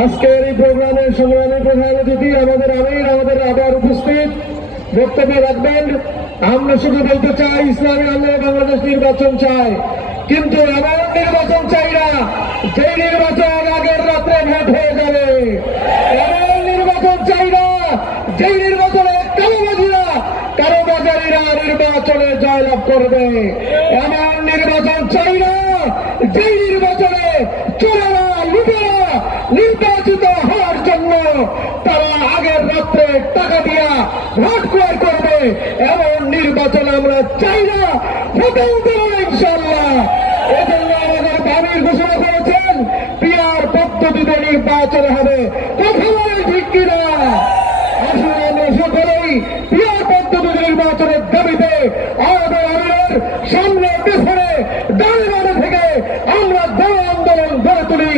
আজকের এই প্রোগ্রামের সংগ্রামী প্রধান অতিথি আমাদের আমির, আমাদের আবার উপস্থিত। বক্তব্য রাখবেন। আমরা শুধু বলতে চাই, ইসলামী আন্দোলন বাংলাদেশ নির্বাচন চাই। কিন্তু এমন নির্বাচন চাই না যে নির্বাচন আগের রাত্রে ভোট হয়ে যাবে এমন নির্বাচন চাই না যে নির্বাচনে কালোবাজিরা কারোবাজারিরা নির্বাচনে জয়লাভ করবে। এমন নির্বাচন চাই না যে নির্বাচনে চোরেরা লুটেরা নির্বাচিত হওয়ার জন্য তারা আগের রাত্রে টাকা দিয়া ভোট ক্রয় করবে। এমন নির্বাচন আমরা চাই না হতেও দেব না ইনশাল্লাহ এজন্য আমাদের দাবির ঘোষণা করেছেন, পিয়ার পদ্ধতিতে নির্বাচন হবে। কথা ঠিক কিনা? ডানে থেকে আমরা গণ আন্দোলন গড়ে তুলি।